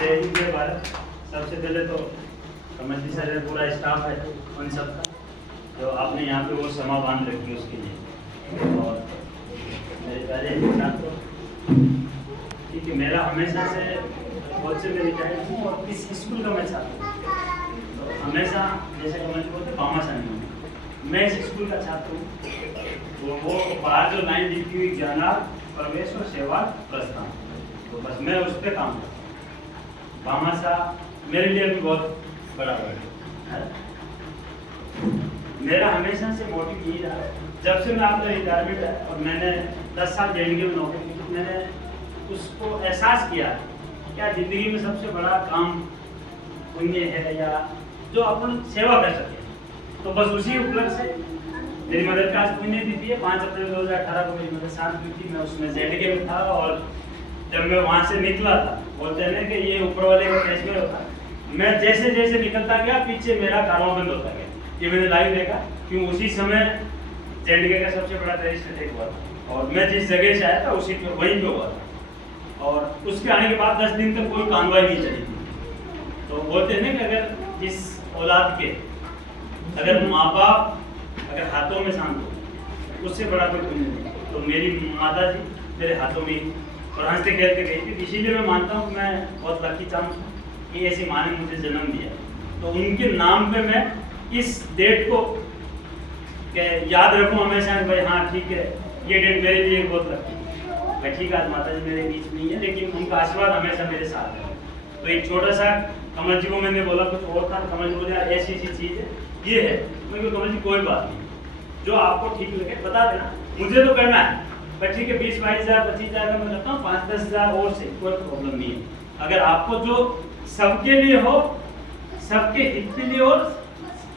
जय हिंद जय भारत। सबसे पहले तो कमेटी सर पूरा स्टाफ है उन सब का जो आपने यहाँ पे वो समा बांध रखी है उसके लिए। और मेरे पहले छात्रों, ठीक है, मेरा हमेशा से बहुत से मेरी टाइम हूँ और इस स्कूल का मैं छात्र हूँ। तो हमेशा जैसे कमेटी बोलते भामाशाह में मैं इस स्कूल का छात्र हूँ। तो वो बाहर जो लाइन लिखी हुई ज्ञानार्थ प्रवेश और सेवा प्रस्थान, तो बस मैं उस पर काम करता हूँ। भामाशाह मेरे लिए भी बहुत बड़ा है। मेरा हमेशा से मोटिव यही रहा, जब से मैं आपका रिटायरमेंट है और मैंने 10 साल जेएनयू में नौकरी की, मैंने उसको एहसास किया क्या जिंदगी में सबसे बड़ा काम पुण्य है या जो अपन सेवा कर सके। तो बस उसी उपलक्ष्य से मेरी मदर का आज पुण्य तिथि है। 5 अप्रैल 2018 को मेरी मदर शांत हुई थी। मैं उसमें जेएनयू में था और जब मैं वहाँ से निकला था, बोलते हैं ना कि ये ऊपर वाले का फैसला होता है, मैं जैसे जैसे निकलता गया पीछे मेरा कारवां बंद होता गया। ये मैंने लाइव देखा क्यों उसी समय जेएनयू का सबसे बड़ा टेररिस्ट अटैक हुआ था और मैं जिस जगह से आया था उसी पे वहीं पे हुआ था। और उसके आने के बाद 10 दिन तक कोई कानवाई नहीं चली थी। तो बोलते हैं ना कि अगर जिस औलाद के अगर माँ बाप अगर हाथों में शांत हो उससे बड़ा कोई पुण्य नहीं। तो मेरी माता जी मेरे हाथों में और हंसते खेलते गई थी। इसीलिए मैं मानता हूँ मैं बहुत लकी चांस हूँ कि ऐसी माँ ने मुझे जन्म दिया। तो उनके नाम पे मैं इस डेट को याद रखूँ हमेशा कि भाई हाँ ठीक है, ये डेट मेरे लिए बहुत लकी है। भाई ठीक है, आज माता जी मेरे बीच नहीं है लेकिन उनका आशीर्वाद हमेशा मेरे साथ है। तो एक छोटा सा कमल जी को मैंने बोला कुछ और था, कमल जी बोले यार ऐसी चीज़ है ये है। मैं कमल जी कोई बात नहीं, जो आपको ठीक लगे बता देना, मुझे तो करना है। पर ठीक है 20-22 हज़ार 25 हज़ार का मैं करता हूँ, 5-10 हज़ार और से कोई प्रॉब्लम नहीं है। अगर आपको जो सबके लिए हो, सबके हित के लिए हो,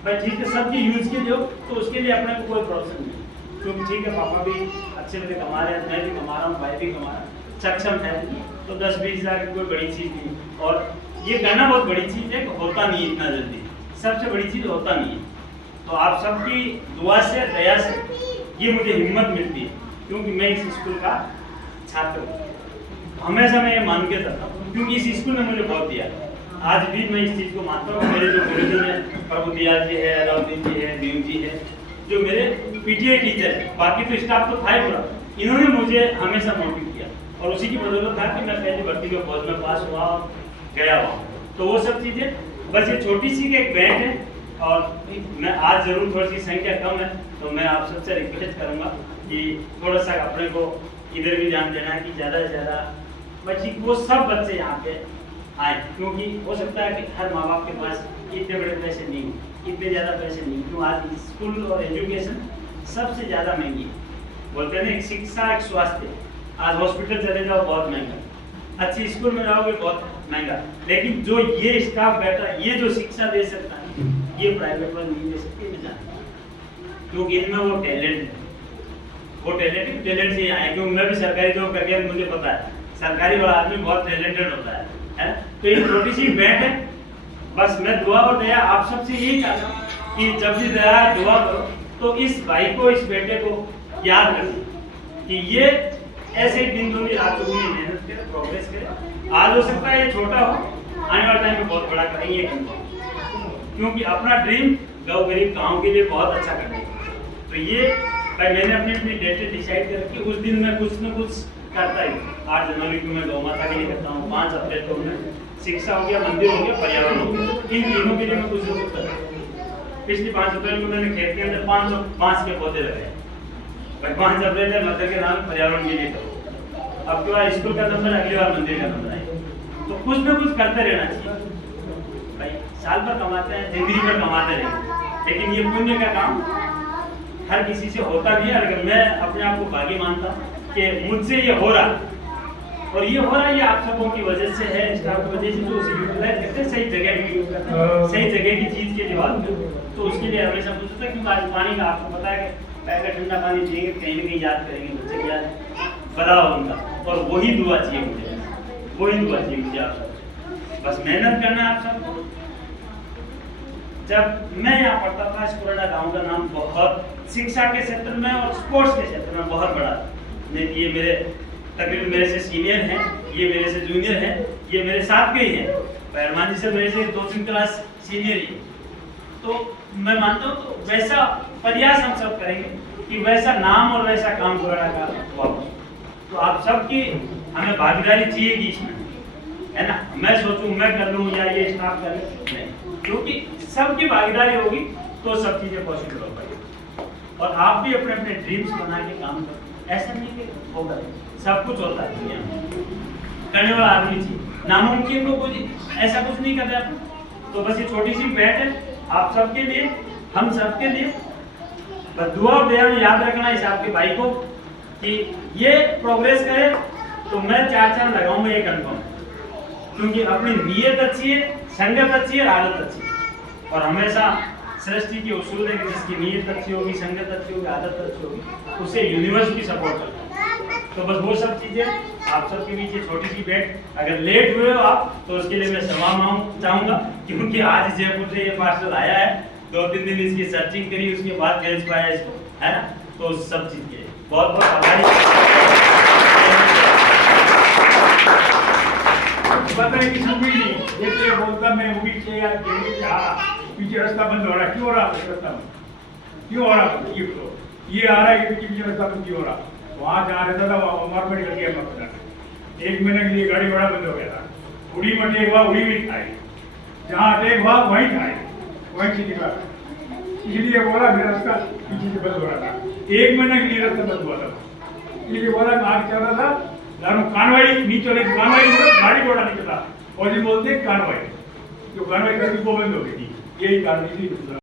भाई ठीक है सबके यूज के लिए हो, तो उसके लिए अपने को कोई प्रॉब्लम नहीं। क्योंकि ठीक है पापा भी अच्छे बड़े कमा रहे हैं, मैं भी कमा रहा हूँ, भाई भी कमा रहा है, सक्षम है, तो 10-20 हज़ार की कोई बड़ी चीज़ नहीं। और ये करना बहुत बड़ी चीज़ है, होता नहीं है इतना जल्दी, सबसे बड़ी चीज़ होता नहीं है। तो आप सबकी दुआ से दया से ये मुझे हिम्मत मिलती है क्योंकि मैं इस स्कूल का छात्र हूँ। हमेशा मैं ये मान के चलता हूँ क्योंकि इस स्कूल ने मुझे बहुत दिया। आज भी मैं इस चीज़ को मानता हूँ। मेरे जो गुरुजन है, प्रभु दयाल जी है, अलाउद्दीन जी है, भीम जी है, जो मेरे पीटीआई टीचर है, बाकी तो स्टाफ तो था ही पूरा, इन्होंने मुझे हमेशा मोटिव किया और उसी की बदौलत था कि मैं पहली भर्ती में फौज में पास हुआ और गया हुआ। तो वो सब चीज़ें बस ये छोटी सी एक बैंड है। और मैं आज जरूर थोड़ी सी संख्या कम है तो मैं आप सबसे रिक्वेस्ट करूंगा कि थोड़ा सा अपने को इधर भी ध्यान देना है कि ज़्यादा से ज़्यादा बच्ची वो सब बच्चे यहाँ पे आए, क्योंकि हो सकता है कि हर माँ बाप के पास इतने बड़े पैसे नहीं हो, इतने ज़्यादा पैसे नहीं, क्यों आज स्कूल और एजुकेशन सबसे ज़्यादा महंगी है। बोलते हैं ना एक शिक्षा एक स्वास्थ्य, आज हॉस्पिटल चले जाओ बहुत महंगा, अच्छी स्कूल में जाओगे बहुत महंगा, लेकिन जो ये स्टाफ बैठा ये जो शिक्षा दे सकता है ये प्राइवेट में नहीं दे सकते क्योंकि इनमें वो टैलेंट है, वो टैलेंट से आए। क्योंकि मैं भी सरकारी जॉब करके मुझे पता है सरकारी वाला आदमी बहुत टैलेंटेड होता है? तो एक छोटी सी बैठ है। बस मैं दुआ और दया आप सबसे यही चाहता हूँ कि जब भी दया दुआ करो तो इस भाई को इस बेटे को याद रखें कि ये ऐसे दिन दूनी रात चौगुनी मेहनत करे, प्रोग्रेस करे। आज हो सकता है ये छोटा हो, आने वाले टाइम में बहुत बड़ा करेंगे, क्योंकि अपना ड्रीम गाँव गरीब गाँव के लिए बहुत अच्छा करना है। तो ये भाई मैंने अपनी डेटें डिसाइड कर रखी, उस दिन मैं कुछ न कुछ करता ही। 8 जनवरी को मैं गौ माता के लिए करता हूँ, 5 अप्रैल को मैं शिक्षा हो गया, मंदिर हो गया, पर्यावरण हो गया, इन तीनों के लिए मैं कुछ न कुछ करता हूँ। पिछली 5 अप्रैल को मैंने खेत के अंदर 505 के पौधे लगाए। भाई 5 अप्रैल है मदर के नाम पर्यावरण के लिए करो, अब के बाद स्कूल का नंबर, अगली बार मंदिर का नंबर आए। तो कुछ न कुछ करते रहना चाहिए। भाई साल भर कमाते हैं, जिंदगी भर कमाते रहेंगे, लेकिन ये पुण्य का काम हर किसी से होता नहीं है। अगर मैं अपने आप को भागी मानता हूँ कि मुझसे ये हो रहा और ये हो रहा है, ये आप सबों की वजह से है, स्टाफ की वजह से, जो उसे यूटिलाइज करते हैं, सही जगह भी यूज करते हैं, सही जगह की चीज़ के लिए बात करते हैं। तो उसके लिए हमेशा पूछता है क्योंकि आज पानी का आपको पता है कि पैकेट ठंडा पानी पिएंगे कहीं ना कहीं याद करेंगे, बच्चे की याद बड़ा हो उनका, और वही दुआ चाहिए मुझे, वही दुआ चाहिए मुझे आप सबसे। बस मेहनत करना है आप सबको। जब मैं यहाँ पढ़ता था, स्कूलडा गाँव का नाम बहुत शिक्षा के क्षेत्र में और स्पोर्ट्स के क्षेत्र में बहुत बड़ा था। ये मेरे तकरीबन मेरे से सीनियर हैं, ये मेरे से जूनियर है, ये मेरे साथ के ही है, पहलवान जी से मेरे से 2-3 क्लास सीनियर ही है। तो मैं मानता हूँ तो वैसा प्रयास हम सब करेंगे कि वैसा नाम और वैसा काम कोराड़ा का वापस। तो आप सबकी हमें भागीदारी चाहिए कि इसमें, है ना, मैं सोचूं मैं कर लूँ या ये स्टाफ कर ले, नहीं, क्योंकि सबकी भागीदारी होगी तो सब चीजें पॉसिबल हो पाएगी। और आप भी अपने अपने ड्रीम्स बना के काम करो, ऐसा नहीं कि होगा, सब कुछ होता है दुनिया में, करने वाला आदमी चाहिए, नामुमकिन को कुछ ऐसा कुछ नहीं करता। तो बस ये छोटी सी बैट है आप सबके लिए, हम सबके लिए, बस दुआ और दया में याद रखना इस आपके भाई को कि ये प्रोग्रेस करे तो मैं 4 चांद लगाऊंगा, ये कंफर्म, क्योंकि अपनी नीयत अच्छी है, संगत अच्छी है, आदत अच्छी है। और हमेशा सृष्टि की उसूल है कि जिसकी नीयत अच्छी होगी, संगत अच्छी होगी, आदत अच्छी होगी, उसे यूनिवर्स भी सपोर्ट करता है। तो बस वो सब चीजें आप सबके बीच ये छोटी सी बैठ, अगर लेट हुए हो आप तो उसके लिए मैं क्षमा चाहूंगा, क्योंकि आज जयपुर से ये पार्सल आया है, 2-3 दिन इसकी सर्चिंग करी, उसके बाद भेज पाया इसको, है ना। तो उस सब चीज के बहुत बहुत आभारी। पता है किसी भी नहीं, जैसे बोलता मैं उम्मीद से यार पीछे रास्ता बंद हो रहा है, क्यों हो रहा है रास्ता बंद, क्यों हो रहा है, ये आ रहा है कि पीछे रास्ता बंद क्यों हो रहा। वहाँ जहाँ रहता था वहाँ मार निकल गया, मत 1 महीने के लिए गाड़ी बड़ा बंद हो गया था, उड़ी में अटैक हुआ, उड़ी में खाई, जहाँ अटैक हुआ वहीं खाए, वहीं से निकला, इसलिए बोला मेरा रास्ता पीछे से बंद हो रहा था, 1 महीने के लिए रास्ता बंद हुआ था, इसलिए बोला आगे चल रहा था कानवाई नहीं चले, कानवाई गाड़ी घोड़ा नहीं चला, और ये बोलते कानवाई, जो कानवाई करके वो बंद हो गई थी, यही कारण।